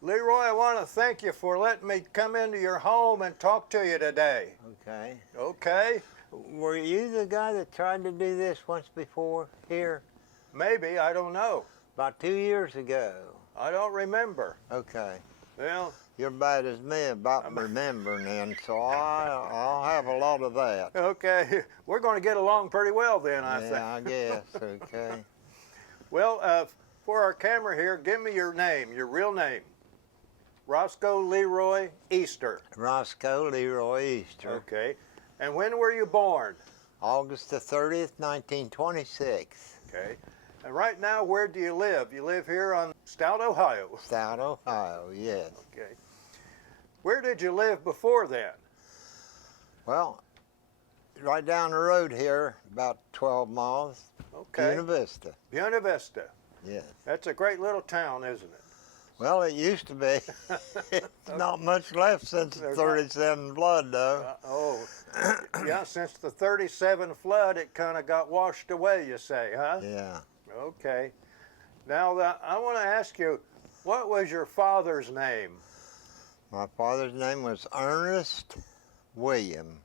Leroy, I want to thank you for letting me come into your home and talk to you today. Okay. Okay? Were you the guy that tried to do this once before here? Maybe, I don't know. About 2 years ago. I don't remember. Okay. Well, You're bad as me about remembering then, so I'll have a lot of that. okay. We're going to get along pretty well then, I think. Yeah, I guess, okay. Well, for our camera here, give me your name, your real name. Roscoe Leroy Easter. Roscoe Leroy Easter. Okay. And when were you born? August the 30th, 1926. Okay. And right now, where do you live? You live here on Stout, Ohio. Stout, Ohio, yes. Okay. Where did you live before then? Well, right down the road here, about 12 miles. Okay. Buena Vista. Buena Vista. Yes. That's a great little town, isn't it? Well, it used to be. It's not much left since the 37 flood, though. Yeah, since the 37 flood, it kind of got washed away, you say, huh? Yeah. Okay. Now, I want to ask you, what was your father's name? My father's name was Ernest William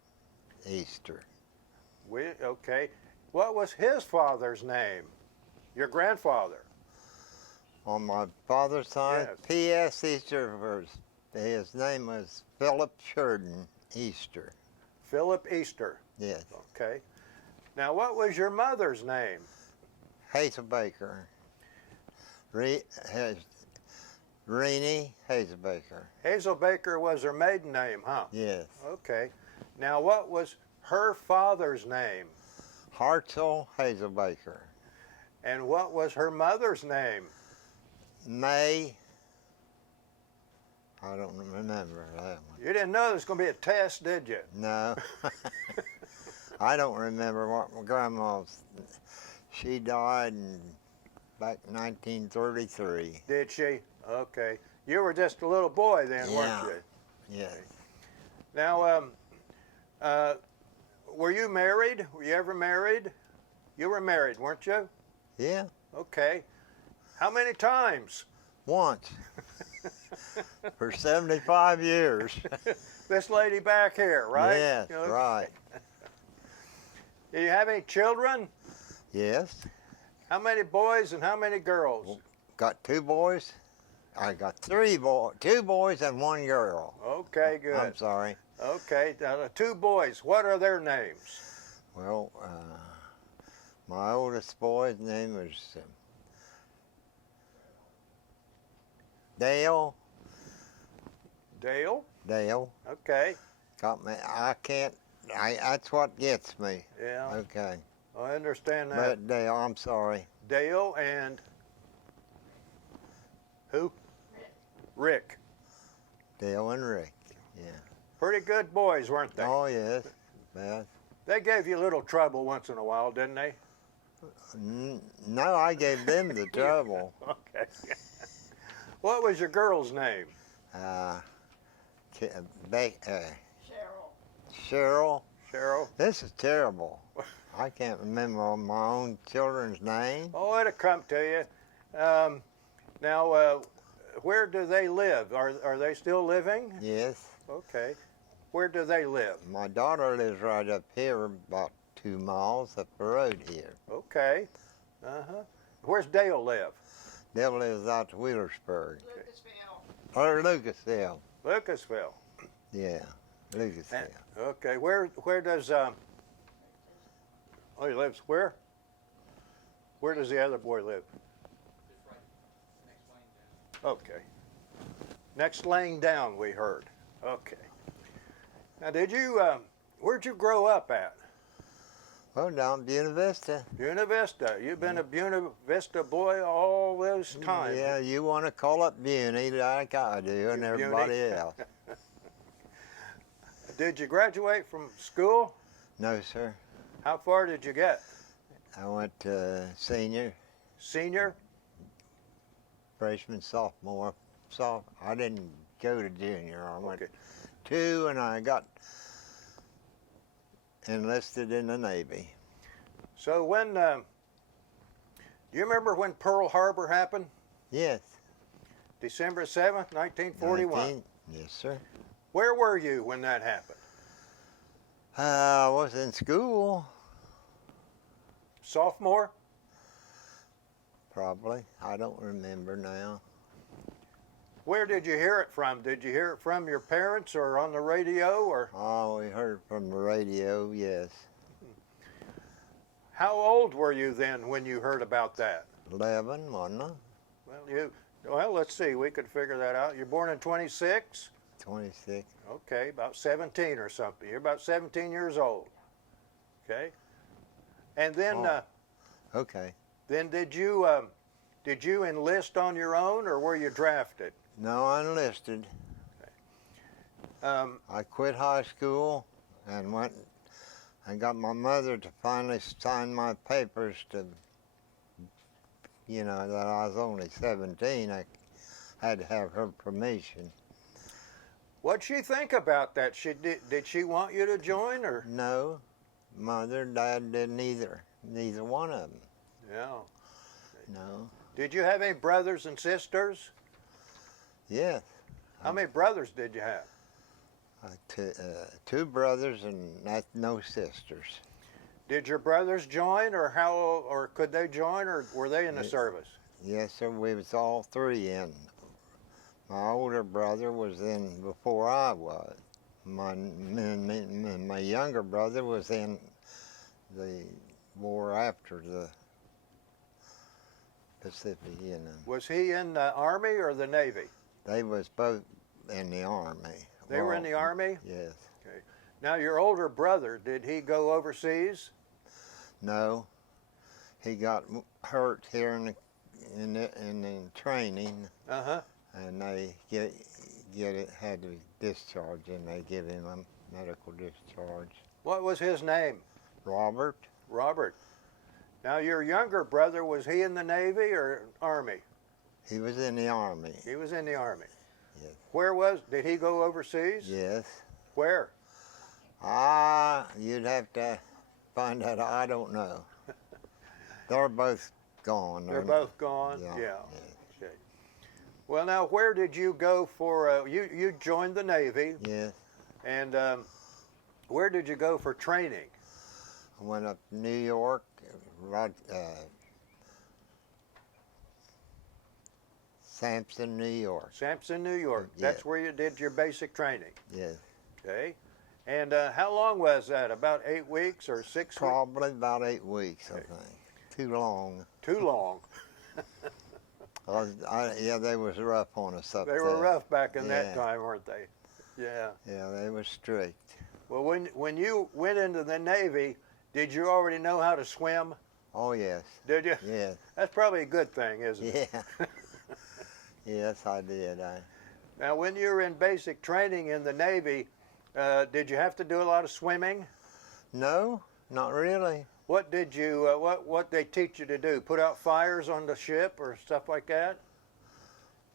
Easter. Okay. What was his father's name? Your grandfather? On my father's side, Yes. P.S. Easter, his name was Philip Sheridan Easter. Philip Easter. Yes. Okay. Now, what was your mother's name? Hazel Baker. Renee Hazel Baker. Hazel Baker was her maiden name, huh? Yes. Okay. Now, what was her father's name? Hartzell Hazel Baker. And what was her mother's name? May. I don't remember that one. You didn't know there was going to be a test, did you? No. I don't remember what my grandma's. She died back in 1933. Did she? Okay. You were just a little boy then, weren't you? Yes. Now, were you married? Were you ever married? You were married, weren't you? Yeah. Okay. How many times? Once. For 75 years. This lady back here, right? Yes, Okay. right. Do you have any children? Yes. How many boys and how many girls? Got 2 boys. I got 2 boys and 1 girl. Okay, good. I'm sorry. Okay, now the 2 boys, what are their names? Well, my oldest boy's name was Dale. Dale? Dale. Okay. Got me. That's what gets me. Yeah. Okay. I understand that. But Dale, I'm sorry. Dale and who? Rick. Dale and Rick. Yeah. Pretty good boys, weren't they? Oh, yes. Yes. They gave you a little trouble once in a while, didn't they? No, I gave them the trouble. Okay. What was your girl's name? Cheryl. Cheryl. This is terrible. I can't remember my own children's name. Oh, it'll come to you. Now, where do they live? Are they still living? Yes. Okay. Where do they live? My daughter lives right up here, about 2 miles up the road here. Okay. Uh-huh. Where's Dale live? Dale lives out to Wheelersburg. Lucasville. Or Lucasville. Lucasville. Yeah, Lucasville. Okay. Where does oh, he lives where? Where does the other boy live? Just right next lane down. Okay. Next lane down, we heard. Okay. Now, where'd you grow up at? Well, down Buena Vista. Buena Vista. You've been a Buena Vista boy all this time. Yeah, you want to call it Buena like I do and everybody else. Did you graduate from school? No, sir. How far did you get? I went to senior, Senior? freshman, sophomore. I didn't go to junior. I went Okay. 2 and I got enlisted in the Navy. So when, do you remember when Pearl Harbor happened? Yes. December 7th, 1941. Yes, sir. Where were you when that happened? I was in school, Sophomore? probably. I don't remember now. Where did you hear it from? Did you hear it from your parents or on the radio? Or Oh, we heard from the radio, yes. how old were you then when you heard about that? 11, wasn't I? Well, let's see. We could figure that out. You're born in 26? 26. Okay, about 17 or something. You're about 17 years old. Okay. And then, Okay. then did you enlist on your own or were you drafted? No, I enlisted. I quit high school and went and got my mother to finally sign my papers to, that I was only 17. I had to have her permission. What'd she think about that? Did she want you to join or? No, mother, dad didn't either. Neither one of them. Yeah. No. Did you have any brothers and sisters? Yes. How many brothers did you have? Two brothers and no sisters. Did your brothers join, or could they join, or were they in the service? Yes, sir. We was all three in. My older brother was in before I was. My younger brother was in the war after the Pacific. Was he in the Army or the Navy? They was both in the Army. They were in the Army? Yes. Okay. Now, your older brother, did he go overseas? No. He got hurt here in the training. Uh-huh. And they had to discharge him. They give him a medical discharge. What was his name? Robert. Robert. Now, your younger brother, was he in the Navy or Army? He was in the Army. He was in the Army. Yes. Did he go overseas? Yes. Where? You'd have to find out. I don't know. They're both gone. They're both gone? Yeah. Yeah. Okay. Well, now, where did you go for, you joined the Navy. Yes. And where did you go for training? I went up to New York, Sampson, New York. Sampson, New York. Yes. That's where you did your basic training. Yes. Okay. And how long was that? About 8 weeks or 6 weeks? Probably about 8 weeks, I think. Too long. Too long. Yeah, they was rough on us up there. They were rough back in that Yeah. time, weren't they? Yeah. Yeah, they were strict. Well, when you went into the Navy, did you already know how to swim? Oh, yes. Did you? Yes. That's probably a good thing, isn't it? Yeah. Yes, I did. Now, when you were in basic training in the Navy, did you have to do a lot of swimming? No, not really. What did you, what they teach you to do? Put out fires on the ship or stuff like that?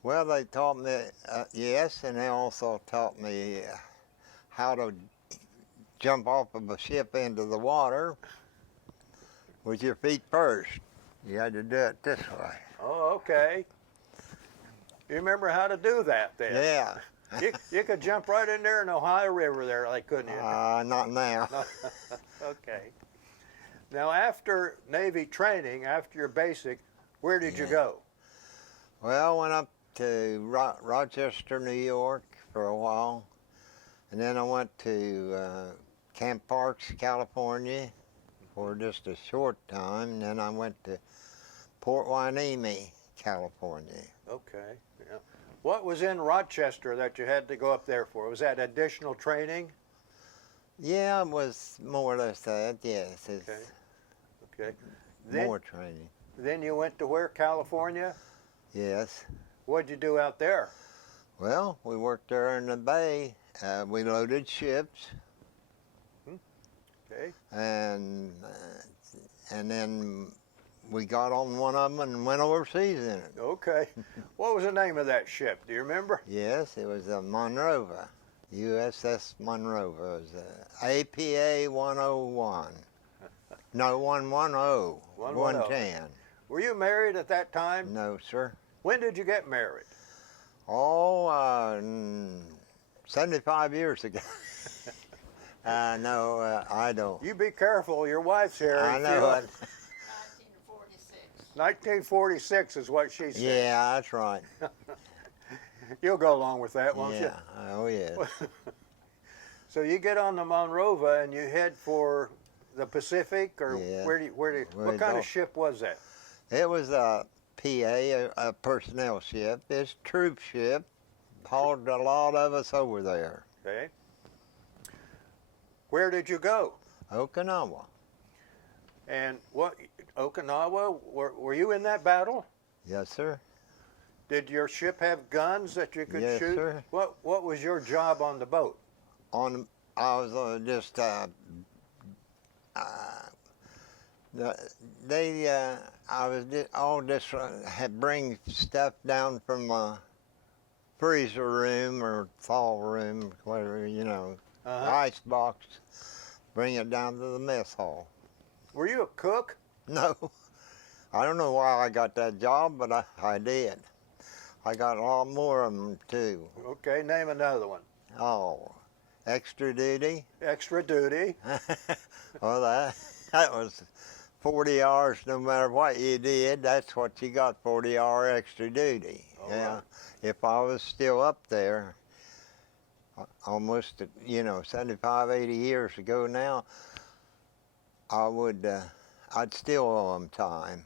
Well, they taught me, yes, and they also taught me how to jump off of a ship into the water with your feet first. You had to do it this way. Oh, okay. You remember how to do that then? Yeah. You could jump right in there in the Ohio River there, like, couldn't you? Not now. Okay. Now, after Navy training, after your basic, where did you go? Well, I went up to Rochester, New York for a while, and then I went to Camp Parks, California for just a short time, and then I went to Port Hueneme, California. Okay, yeah. What was in Rochester that you had to go up there for? Was that additional training? Yeah, it was more or less that, yes. It's Okay. Then, more training. Then you went to where, California? Yes. What'd you do out there? Well, we worked there in the bay. We loaded ships. Okay. And then we got on one of them and went overseas in it. Okay. What was the name of that ship? Do you remember? Yes, it was a Monrovia, USS Monrovia. It was APA 101. No, 110. 110. Were you married at that time? No, sir. When did you get married? Oh, 75 years ago. No, I don't. You be careful, your wife's here. I If know you- it. 1946. 1946 is what she said. Yeah, that's right. You'll go along with that, won't Yeah, oh yeah. you? So you get on the Monrovia and you head for the Pacific, or Yeah. what We'd kind go- of ship was that? It was a PA, a personnel ship. It's a troop ship. Hauled a lot of us over there. Okay. Where did you go? Okinawa. And what, Okinawa, were you in that battle? Yes, sir. Did your ship have guns that you could Yes, shoot? sir. What was your job on the boat? I was just I was had bring stuff down from the freezer room or thaw room, whatever, you know, ice box. Bring it down to the mess hall. Were you a cook? No, I don't know why I got that job, but I did. I got a lot more of them too. Okay, name another one. Oh, extra duty. Extra duty. Well, that was 40 hours no matter what you did. That's what you got, 40-hour extra duty. All Yeah. right. If I was still up there, almost, 75, 80 years ago now, I'd still owe them time.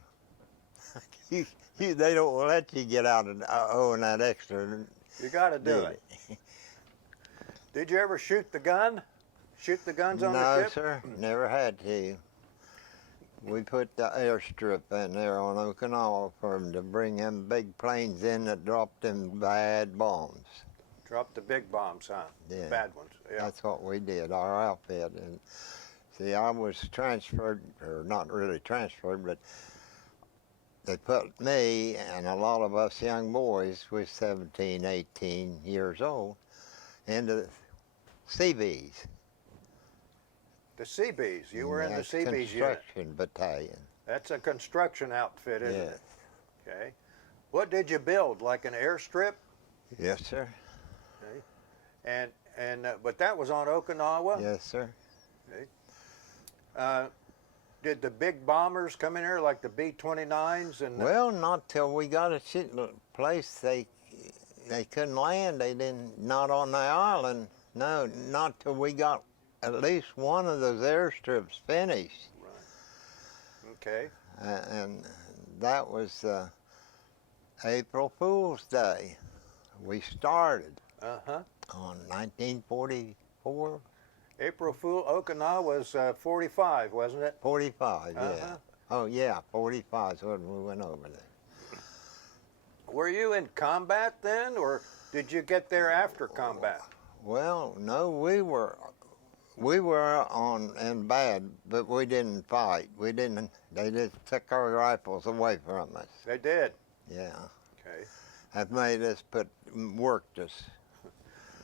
They don't let you get out of owing that extra. You got to do it. Did you ever shoot the gun? Shoot the guns on the No, ship? sir. Never had to. We put the airstrip in there on Okinawa for them to bring them big planes in that dropped them bad bombs. Drop the big bombs, huh? Yeah. Bad ones. Yeah. That's what we did, our outfit. And see, I was transferred, or not really transferred, but they put me and a lot of us young boys, we're 17, 18 years old, into Seabees. The Seabees. You were in the That's Seabees unit. construction battalion. That's a construction outfit, isn't Yes. it? Okay. What did you build? Like an airstrip? Yes, sir. But that was on Okinawa. Yes, sir. Did the big bombers come in here like the B-29s and? Well, not till we got a place they couldn't land. They didn't, not on the island. No, not till we got at least one of those airstrips finished. Okay. And that was April Fool's Day. We started on 1944. April Fool. Okinawa was 45, wasn't it? 45, yeah. Oh, yeah, 45 is when we went over there. Were you in combat then, or did you get there after combat? Well, no, we were in bad, but we didn't fight. They just took our rifles away from us. They did. Yeah. Okay. That made us worked us.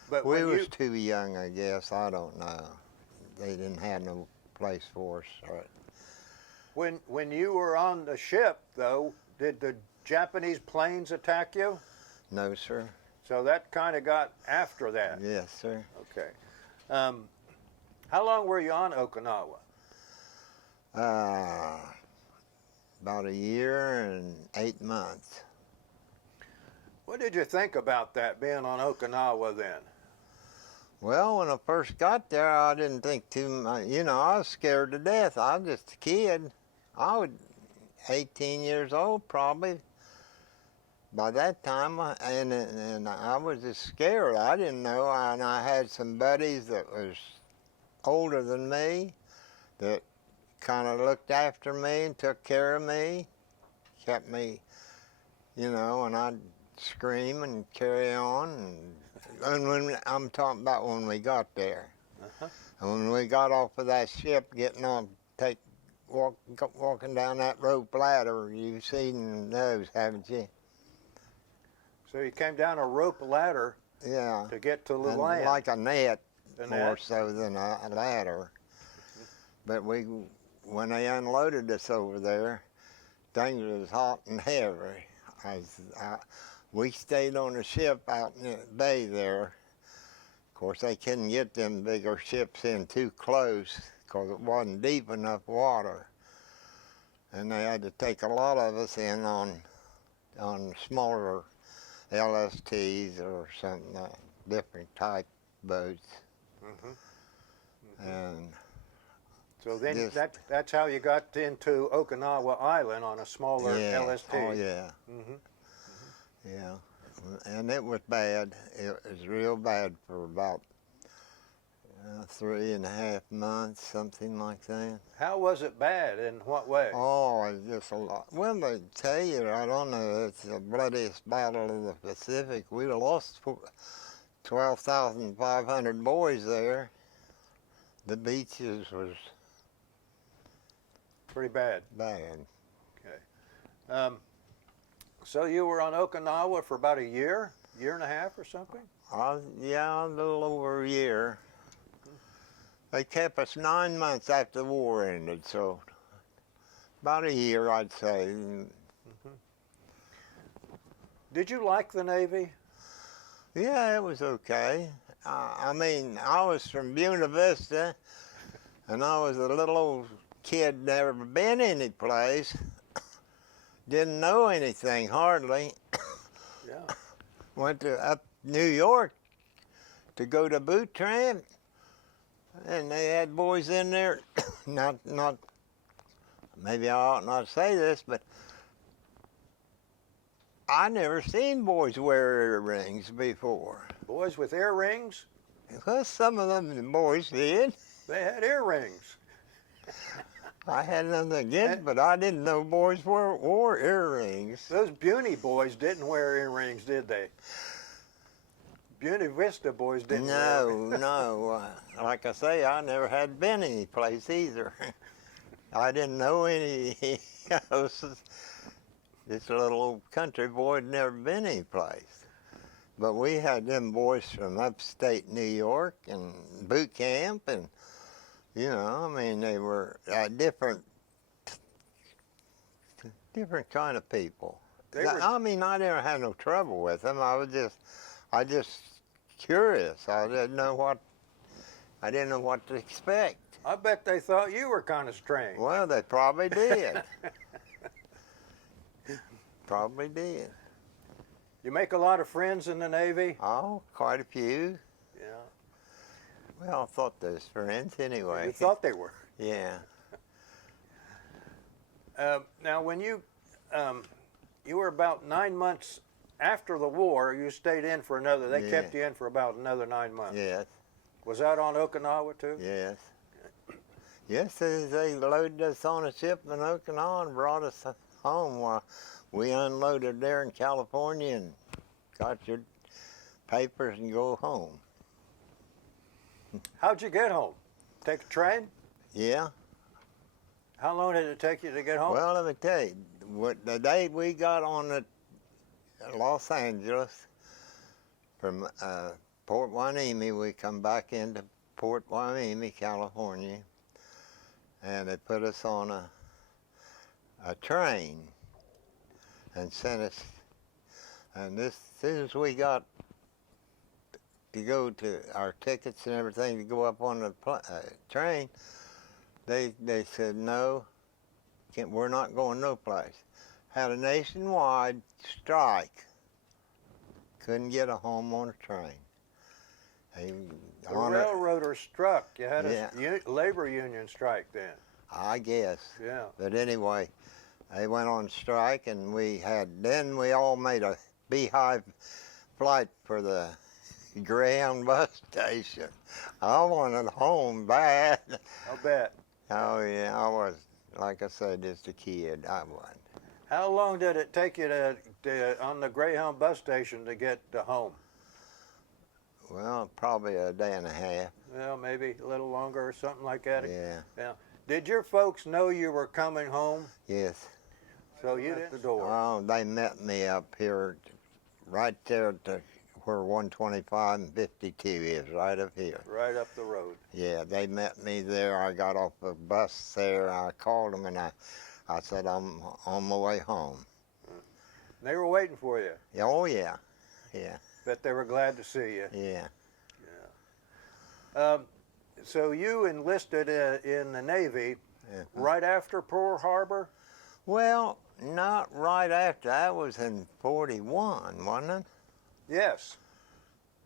But We when was too young, I guess. I don't know. They didn't have no place for us. when you were on the ship, though, did the Japanese planes attack you? No, sir. So that kind of got after that. Yes, sir. Okay. How long were you on Okinawa? About a year and 8 months. What did you think about that, being on Okinawa then? Well, when I first got there, I didn't think too much. I was scared to death. I was just a kid. I was 18 years old, probably. By that time, and I was just scared. I didn't know, and I had some buddies that was older than me that kind of looked after me and took care of me, kept me, and I'd scream and carry on. And when I'm talking about when we got there, and when we got off of that ship, getting on, walking down that rope ladder, you've seen those, haven't you? So you came down a rope ladder Yeah. to get to the And land. like a net, The more net. so than a ladder. But when they unloaded us over there, things was hot and heavy. we stayed on a ship out in the bay there. Of course, they couldn't get them bigger ships in too close because it wasn't deep enough water. And they had to take a lot of us in on smaller LSTs or something, different type boats. And So then just- that's how you got into Okinawa Island on a smaller yeah. LST. Oh yeah. Yeah, and it was bad. It was real bad for about 3.5 months, something like that. How was it bad? In what way? Oh, it's just a lot. Well, they tell you, I don't know, it's the bloodiest battle of the Pacific. We lost 12,500 boys there. The beaches was Pretty bad. bad. So you were on Okinawa for about a year and a half or something? Yeah, a little over a year. They kept us 9 months after the war ended, so about a year, I'd say. Did you like the Navy? Yeah, it was okay. I mean, I was from Buena Vista, and I was a little old kid, never been any place, didn't know anything hardly. Yeah. Went to up New York to go to boot camp, and they had boys in there. not. Maybe I ought not say this, but I never seen boys wear earrings before. Boys with earrings? Well, some of them boys did. They had earrings. I had nothing against, but I didn't know boys wore earrings. Those Buena boys didn't wear earrings, did they? Buena Vista boys didn't wear earrings. No. Like I say, I never had been any place either. I didn't know any. This little old country boy had never been any place. But we had them boys from upstate New York and boot camp, and you know, I mean, they were different kind of people. I mean, I never had no trouble with them. I just curious. I didn't know what to expect. I bet they thought you were kind of strange. Well, they probably did. Probably did. You make a lot of friends in the Navy? Oh, quite a few. Yeah. Well, I thought they was friends anyway. You thought they were. Yeah. Now, when you were about 9 months after the war, you stayed in for another. They kept you in for about another 9 months. Yes. Was that on Okinawa too? Yes. Yes, they loaded us on a ship in Okinawa and brought us home while we unloaded there in California and got your papers and go home. How'd you get home? Take a train? Yeah. How long did it take you to get home? Well, let me tell you, the day we got on the Los Angeles from Port Hueneme, we come back into Port Hueneme, California, and they put us on a train and sent us, and as soon as we got to go to our tickets and everything to go up on the train, they said, no, we're not going no place. Had a nationwide strike. Couldn't get a home on a train. The railroader struck. You had a labor union strike then. I guess. Yeah. But anyway, they went on strike, and then we all made a beehive flight for the Greyhound bus station. I wanted home bad. I'll bet. Oh yeah, I was, like I said, just a kid. I was. How long did it take you on the Greyhound bus station to get to home? Well, probably a day and a half. Well, maybe a little longer or something like that. Yeah. Yeah. Did your folks know you were coming home? Yes. So you at the door. Oh, they met me up here, right there to where 125 and 52 is, right up here. Right up the road. Yeah, they met me there. I got off the bus there. I called them, and I said, I'm on my way home. They were waiting for you. Oh yeah, yeah, Bet they were glad to see you. yeah. So you enlisted in the Navy Yeah. right after Pearl Harbor? Well, not right after. That was in '41, wasn't it? Yes.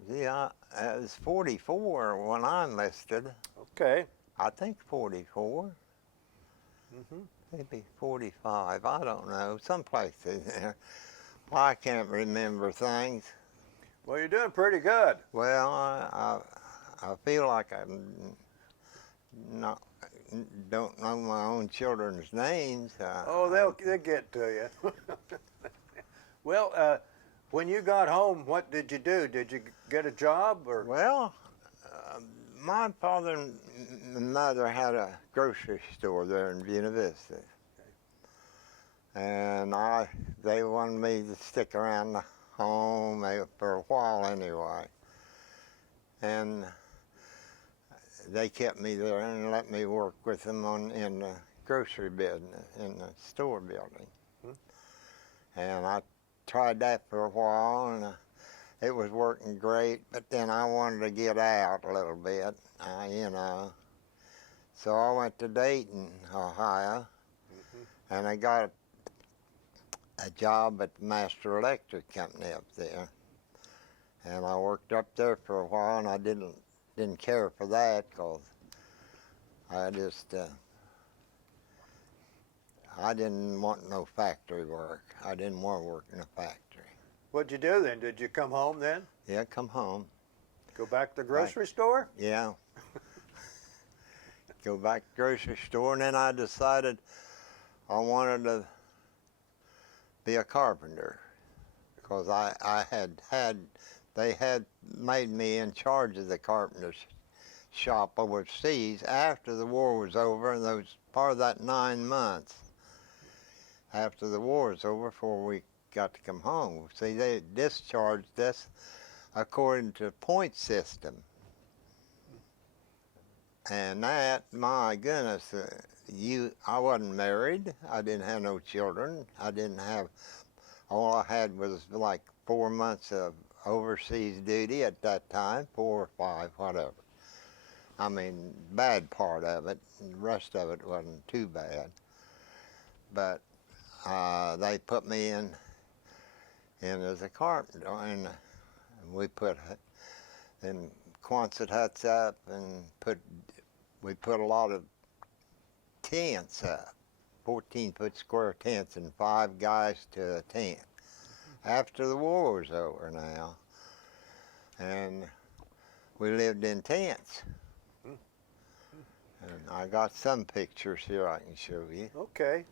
Yeah, it was '44 when I enlisted. Okay. I think '44. Maybe '45. I don't know. Someplace in there. I can't remember things. Well, you're doing pretty good. Well, I feel like I'm not don't know my own children's names. Oh, they'll get to you. Well, when you got home, what did you do? Did you get a job or? Well, my father and mother had a grocery store there in Buena Vista, and they wanted me to stick around the home for a while anyway, and they kept me there and let me work with them in the grocery business, in the store building. And I tried that for a while, and it was working great, but then I wanted to get out a little bit, you know. So I went to Dayton, Ohio, and I got a job at the Master Electric Company up there. And I worked up there for a while, and I didn't care for that because I just I didn't want no factory work. I didn't want to work in a factory. What'd you do then? Did you come home then? Yeah, come home. Go back to the grocery store? Yeah. Go back to the grocery store, and then I decided I wanted to be a carpenter because they had made me in charge of the carpenter's shop overseas after the war was over, and there was part of that 9 months after the war was over before we got to come home. See, they discharged us according to point system. And that, my goodness, I wasn't married. I didn't have no children. All I had was like 4 months of overseas duty at that time, 4 or 5, whatever. I mean, bad part of it. The rest of it wasn't too bad. But they put me in as a carpenter, and we put in Quonset huts up, and we put a lot of tents up, 14-foot square tents, and 5 guys to a tent. After the war was over now, and we lived in tents. And I got some pictures here I can show you. Okay.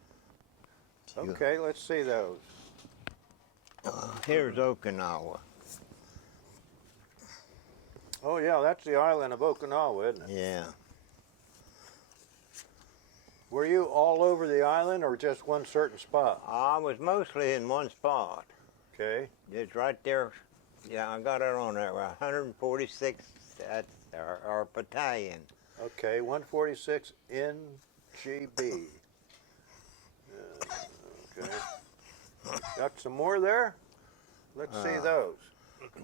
Okay, let's see those. Here's Okinawa. Oh yeah, that's the island of Okinawa, isn't it? Yeah. Were you all over the island or just one certain spot? I was mostly in one spot. Okay. It's right there. Yeah, I got it on there. 146, that's our battalion. Okay, 146 NGB. Okay. Got some more there? Let's see those.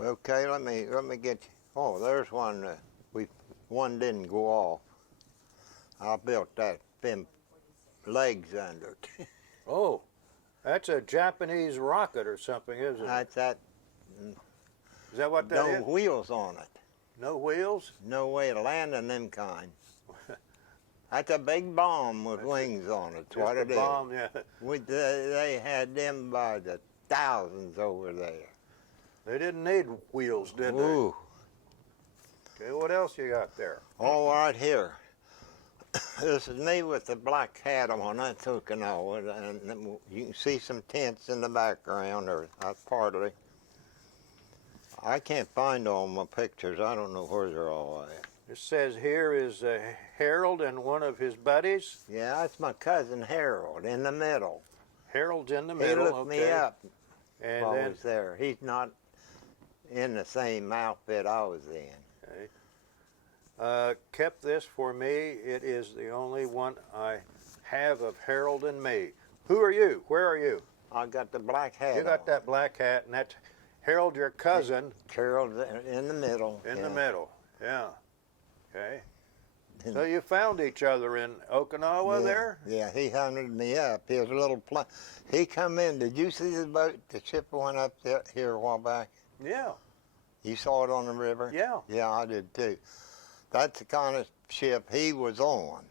Okay, let me get you. Oh, there's one. One didn't go off. I built that, them legs under it. Oh, that's a Japanese rocket or something, isn't it? That's that. Is that what that No is? wheels on it. No wheels? No way to land on them kind. That's a big bomb with wings on it. That's Just what a it bomb, is. yeah. They had them by the thousands over there. They didn't need wheels, did they? Ooh. Okay, what else you got there? All right here. This is me with the black hat on. That's Okinawa, and you can see some tents in the background, or partly. I can't find all my pictures. I don't know where they're all at. It says here is Harold and one of his buddies. Yeah, that's my cousin Harold in the middle. Harold's in the He middle. looked me up And while I then was there. He's not in the same outfit I was in. kept this for me. It is the only one I have of Harold and me. Who are you? Where are you? I got the black hat. You got on. that black hat, and that's Harold, your cousin, Carol's in the middle. in yeah. the middle. Yeah. Okay. So you found each other in Okinawa yeah, there? Yeah, he hunted me up. He was a little He come in. Did you see the boat? The ship went up there, here a while back. Yeah. You saw it on the river? Yeah. Yeah, I did too. That's the kind of ship he was on,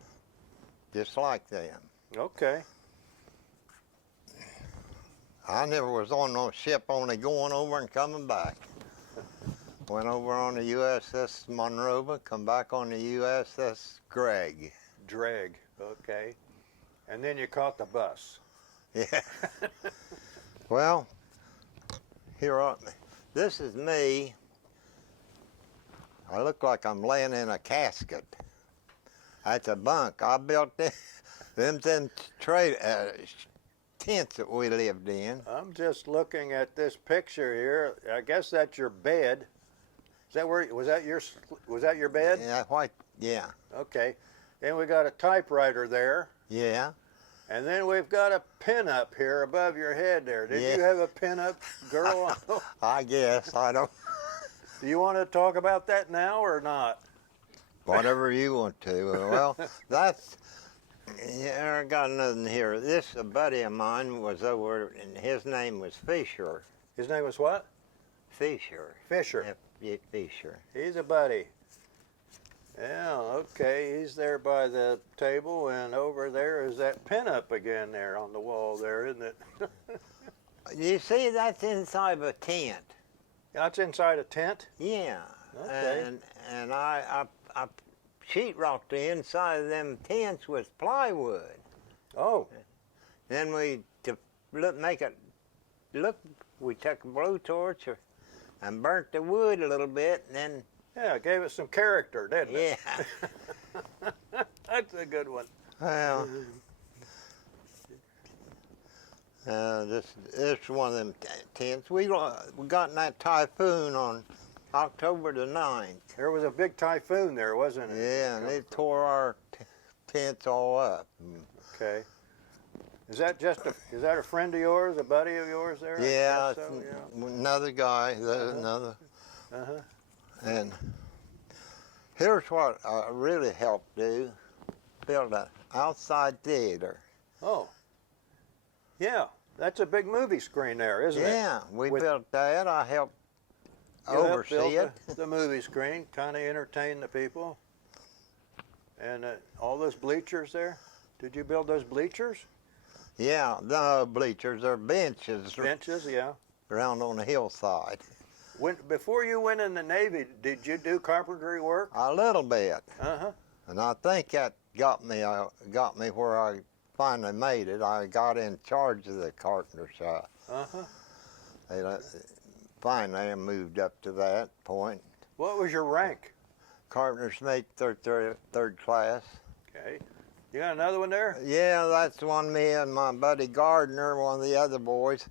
just like them. Okay. I never was on no ship, only going over and coming back. Went over on the USS Monroe, come back on the USS Greg. Dreg. Okay. And then you caught the bus. Yeah. Well, this is me. I look like I'm laying in a casket. That's a bunk. I built them tents that we lived in. I'm just looking at this picture here. I guess that's your bed. Is that where was that your bed? Yeah, white. Yeah, Okay. Then we got a typewriter there. yeah. And then we've got a pin up here above your head there. Did Yeah. you have a pin up girl? I guess I don't. Do you want to talk about that now or not? Whatever you want to. Well, that's. Yeah, I got another one here. This a buddy of mine was over, and his name was Fisher. His name was what? Fisher. Fisher. Yeah, Fisher. He's a buddy. Yeah, okay. He's there by the table, and over there is that pin up again there on the wall there, isn't it? You see, that's inside of a tent. That's inside a tent? Yeah. Okay. And I sheetrocked the inside of them tents with plywood. Oh, Then we make it look. We took a blowtorch and burnt the wood a little bit, and then yeah, it gave it some character, didn't it? yeah. That's a good one. Well, this is one of them tents. We got in that typhoon on October the 9th. There was a big typhoon there, wasn't it? Yeah, and they tore our tents all up. Okay. Is that a friend of yours, a buddy of yours there? I Yeah, guess so, yeah. another guy, another. Uh-huh. And here's what I really helped do: build an outside theater. Oh. Yeah, that's a big movie screen there, isn't it? Yeah, we With- built that. I helped You helped oversee build it. the movie screen, kind of entertain the people. And all those bleachers there. Did you build those bleachers? Yeah, the bleachers are benches Benches, yeah. around on the hillside. Before you went in the Navy, did you do carpentry work? A little bit, Uh-huh. and I think that got me where I finally made it. I got in charge of the carpenter shop. Uh-huh. Finally, I moved up to that point. What was your rank? Carpenter's mate, third class. Okay. You got another one there? Yeah, that's the one me and my buddy Gardner, one of the other boys,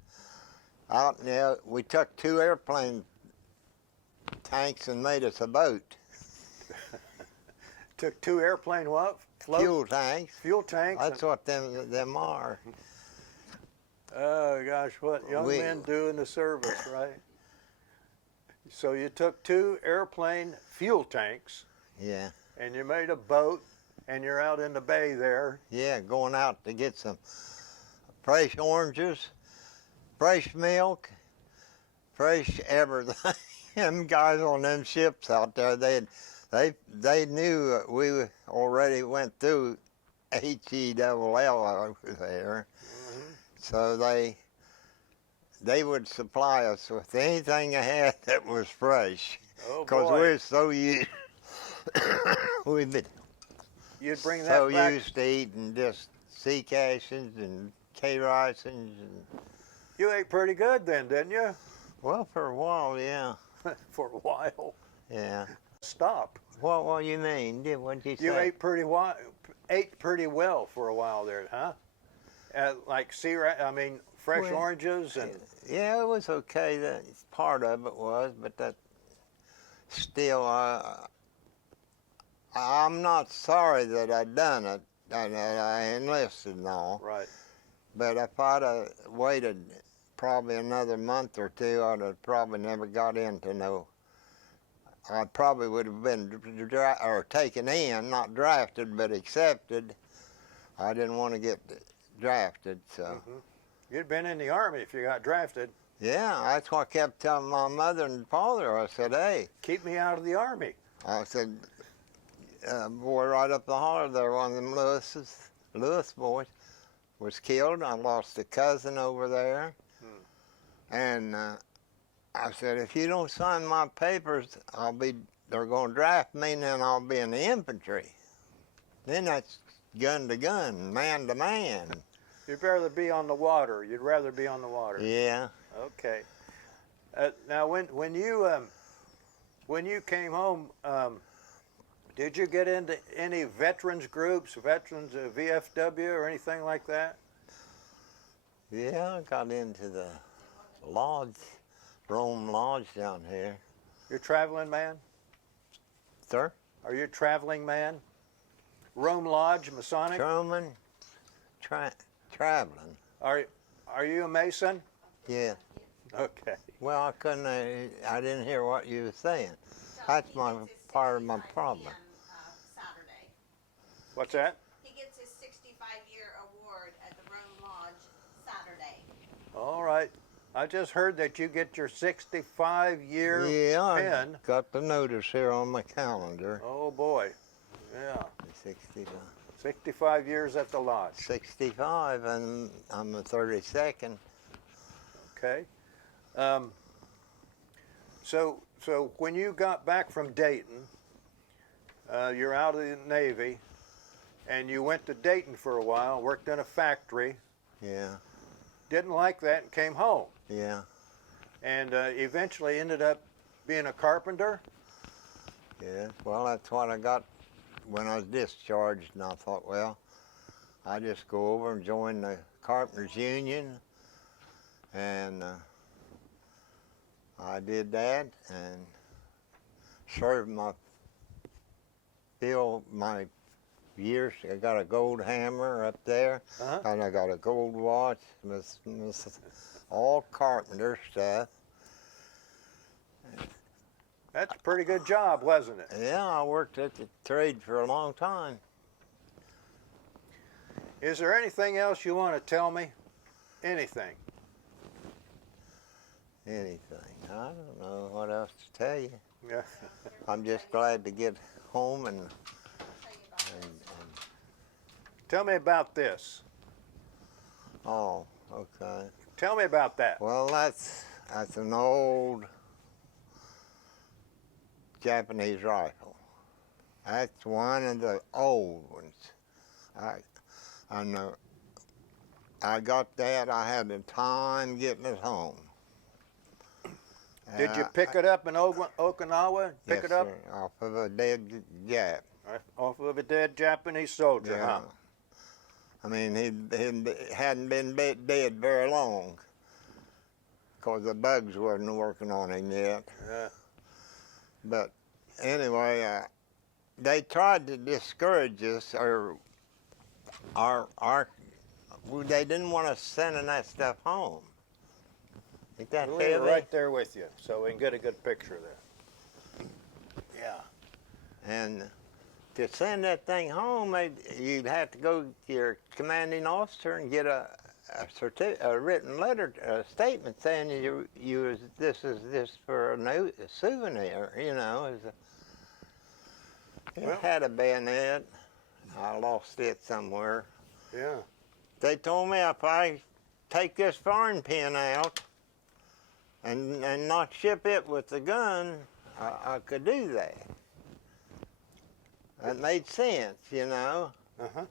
out in the, we took 2 airplane tanks and made us a boat. Took 2 airplane what? Fuel tanks. Fuel tanks? That's what them are. Oh, gosh, what young men do in the service, right? So you took 2 airplane fuel tanks, Yeah. and you made a boat, and you're out in the bay there. Yeah, going out to get some fresh oranges, fresh milk, fresh everything. Them guys on them ships out there, they knew we already went through HELL over there. So they would supply us with anything they had that was fresh, Oh, because boy. we're so used. We've been You'd bring that so back. used to eating just sea cashins and K-ricins and You ate pretty good then, didn't you? well, for a while, yeah, For a while. yeah. Stop. What you mean? What'd you say? You ate pretty well for a while there, huh? Like fresh Well, oranges and Yeah, it was okay. That part of it was, but that still, I'm not sorry that I done it. I enlisted and all. right. But if I'd have waited probably another month or two, I'd have probably never got into no. I probably would have been taken in, not drafted, but accepted. I didn't want to get drafted, so. Mm-hmm. You'd been in the Army if you got drafted. Yeah, that's what I kept telling my mother and father. I said, hey. Keep me out of the Army. I said, boy, right up the holler there, one of them Lewis boys was killed. I lost a cousin over there. And I said, if you don't sign my papers, they're going to draft me and then I'll be in the infantry. Then that's gun to gun, man to man. You'd rather be on the water. You'd rather be on the water. Yeah. Okay. Now, when you came home, did you get into any veterans groups, veterans VFW or anything like that? Yeah, I got into the lodge, Rome Lodge down here. You're a traveling man? Sir? Are you a traveling man? Rome Lodge, Masonic? Truman, traveling. Are you a Mason? Yeah. Okay. Well, I didn't hear what you were saying. That's part of my problem. Saturday. What's that? He gets his 65-year award at the Rome Lodge Saturday. All right. I just heard that you get your 65-year pin. I got the notice here on my calendar. Oh, boy. Yeah. 65. 65 years at the lodge. 65, and I'm the 32nd. Okay. So when you got back from Dayton, you're out of the Navy, and you went to Dayton for a while, worked in a factory. Yeah. Didn't like that and came home. Yeah. And eventually ended up being a carpenter. Yeah. Well, that's what I got when I was discharged, and I thought, well, I just go over and join the Carpenters Union, and I did that and served my years. I got a gold hammer up there, and I got a gold watch. All carpenter stuff. That's a pretty good job, wasn't it? Yeah, I worked at the trade for a long time. Is there anything else you want to tell me? Anything? Anything. I don't know what else to tell you. Yeah. I'm just glad to get home and Tell me about this. oh, okay. Tell me about that. Well, that's an old Japanese rifle. That's one of the old ones. I know. I got that. I had the time getting it home. Did you pick it up in Okinawa? Pick yes, it up? Sir, off of a dead Jap. Off of a dead Japanese soldier, Yeah. huh? I mean, he hadn't been dead very long because the bugs wasn't working on him yet. Yeah. But anyway, they tried to discourage us, or they didn't want us sending that stuff home. Ain't that We'll heavy? leave it right there with you so we can get a good picture there. Yeah. And to send that thing home, you'd have to go to your commanding officer and get a written letter, a statement saying this is for a souvenir, you know. It had a bayonet. I lost it somewhere. Yeah. They told me if I take this foreign pin out and not ship it with the gun, I could do that. That made sense, you know. Uh-huh.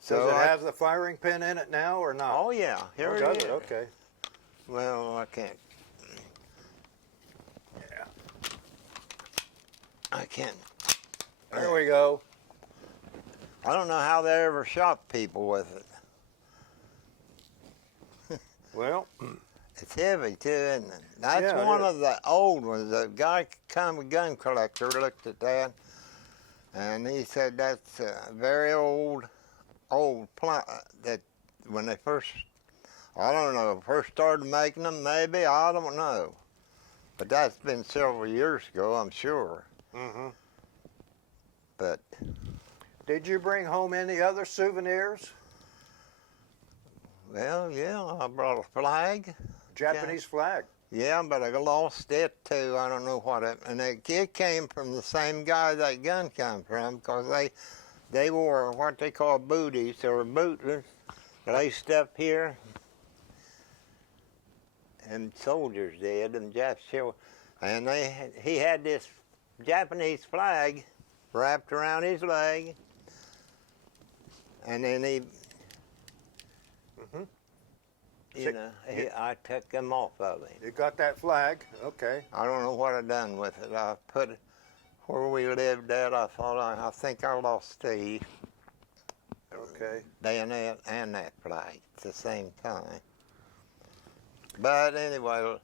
So Does it have the firing pin in it now or not? Oh yeah, here Oh, it does is. it? Okay. Well, I can't. Yeah. I can't. There we go. I don't know how they ever shot people with it. Well, It's heavy too, isn't it? That's Yeah, it one is. of the old ones. A guy come, a gun collector, looked at that, and he said that's a very old that when they first I don't know. First started making them, maybe. I don't know. But that's been several years ago, I'm sure. Mm-hmm. But Did you bring home any other souvenirs? well, yeah, I brought a flag. Japanese flag. Yeah, but I lost it too. I don't know what it. And it came from the same guy that gun came from, because they wore what they call booties or bootless, laced up here. And soldiers did, and and he had this Japanese flag wrapped around his leg, and then he, I took him off of him. You got that flag? Okay. I don't know what I done with it. I put it where we lived at. I thought I think I lost the Okay. bayonet and that flag at the same time. But anyway,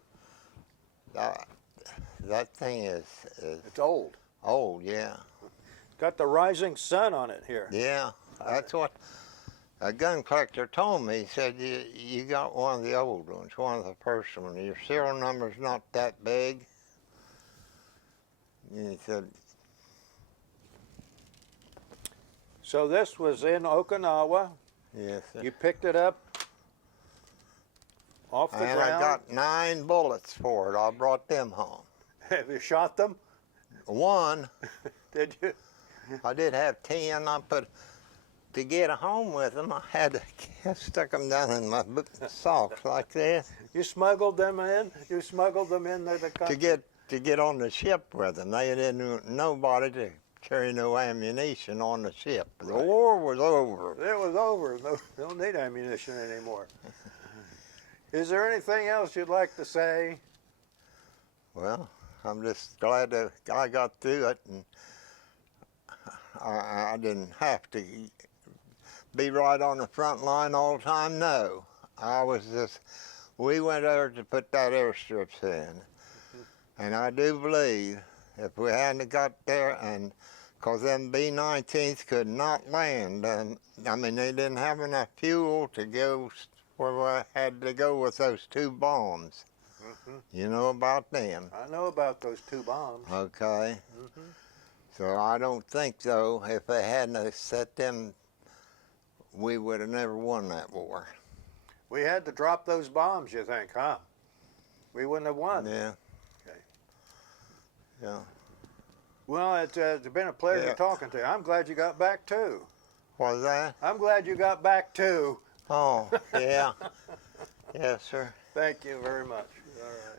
that thing is It's old. old, yeah. Got the rising sun on it here. Yeah, that's what a gun collector told me. He said, you got one of the old ones, one of the first ones. Your serial number's not that big. And he said, So this was in Okinawa. yes, sir. You picked it up off the And ground. I got 9 bullets for it. I brought them home. Have you shot them? One, Did you? I did have 10. To get home with them, I had to stick them down in my socks like this You smuggled them in? You smuggled them in there to country? to get on the ship with them. They didn't want nobody to carry no ammunition on the ship. The Right. war was over. It was over. No, don't need ammunition anymore. Is there anything else you'd like to say? Well, I'm just glad that I got through it, and I didn't have to be right on the front line all the time. No, we went there to put that airstrips in, and I do believe if we hadn't got there, and because them B-19s could not land, I mean, they didn't have enough fuel to go where we had to go with those 2 bombs. You know about them. I know about those 2 bombs. Okay. So I don't think, though, if they hadn't have set them, we would have never won that war. We had to drop those bombs, you think, huh? We wouldn't have won. Yeah. Okay. Yeah. Well, it's been a pleasure Yeah. talking to you. I'm glad you got back too. What was that? I'm glad you got back too. Oh, yeah. Yes, sir. Thank you very much. All right.